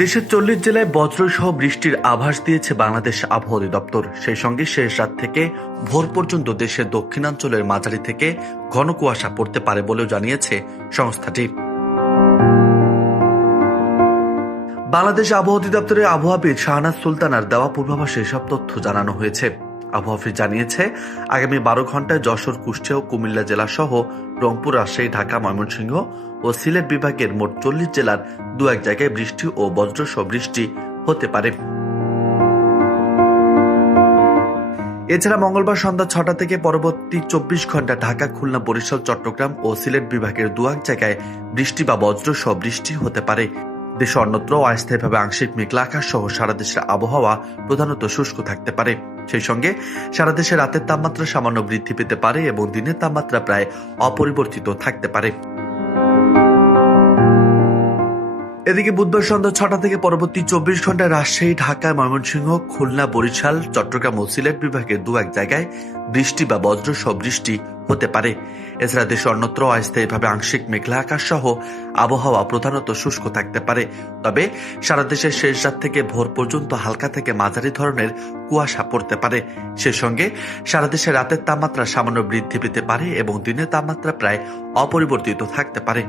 দেশের ৪০ জেলায় বজ্রসহ বৃষ্টির আভাস দিয়েছে বাংলাদেশ আবহাওয়া অধিদপ্তর। সেই সঙ্গে শেষ রাত থেকে ভোর পর্যন্ত দেশের দক্ষিণাঞ্চলের মাঝারি থেকে ঘন কুয়াশা পড়তে পারে বলেও জানিয়েছে সংস্থাটি। বাংলাদেশ আবহাওয়া অধিদপ্তরের আবহাওয়াবিদ শাহনাজ সুলতানার দেওয়া পূর্বাভাসে এসব তথ্য জানানো হয়েছে। আবহাওয়া অফিস জানিয়েছে, আগামী ১২ ঘন্টায় যশোর, কুষ্টিয়া ও কুমিল্লা জেলা সহ রংপুর, রাজশাহী, ঢাকা, ময়মনসিংহ ও সিলেট বিভাগের মোট ৪০ জেলার দু এক জায়গায় বৃষ্টি ও বজ্রসহ বৃষ্টি হতে পারে। এছাড়া মঙ্গলবার সন্ধ্যা ৬টা থেকে পরবর্তী ২৪ ঘন্টা ঢাকা, খুলনা, বরিশাল, চট্টগ্রাম ও সিলেট বিভাগের দু এক জায়গায় বৃষ্টি বা বজ্রসহ বৃষ্টি হতে পারে। দেশে অন্যত্র অস্থায়ীভাবে আংশিক মেঘলা আকাশ সহ সারা দেশের আবহাওয়া প্রধানত শুষ্ক থাকতে পারে। সেই সঙ্গে সারা দেশে রাতের তাপমাত্রা সামান্য বৃদ্ধি পেতে পারে এবং দিনের তাপমাত্রা প্রায় অপরিবর্তিত থাকতে পারে। এদিকে বুধবার সন্ধ্যা ৬টা থেকে পরবর্তী ২৪ ঘন্টায় রাজশাহী, ঢাকা, ময়মনসিংহ, খুলনা, বরিশাল, চট্টগ্রাম ও সিলেট বিভাগের দু এক জায়গায় বৃষ্টি বা বজ্রসহ বৃষ্টি হতে পারে। এছাড়া দেশে অন্যত্র অস্থায়ীভাবে আংশিক মেঘলা আকাশ সহ আবহাওয়া প্রধানত শুষ্ক থাকতে পারে। তবে সারা দেশের শেষ রাত থেকে ভোর পর্যন্ত হালকা থেকে মাঝারি ধরনের কুয়াশা পড়তে পারে। সে সঙ্গে সারা দেশে রাতের তাপমাত্রা সামান্য বৃদ্ধি পেতে পারে এবং দিনের তাপমাত্রা প্রায় অপরিবর্তিত থাকতে পারে।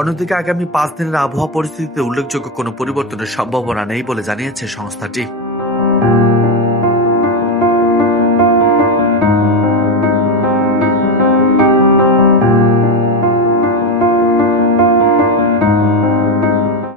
অন্যদিকে আগামী ৫ দিনের আবহাওয়া পরিস্থিতিতে উল্লেখযোগ্য কোনো পরিবর্তনের সম্ভাবনা নেই বলে জানিয়েছে সংস্থাটি।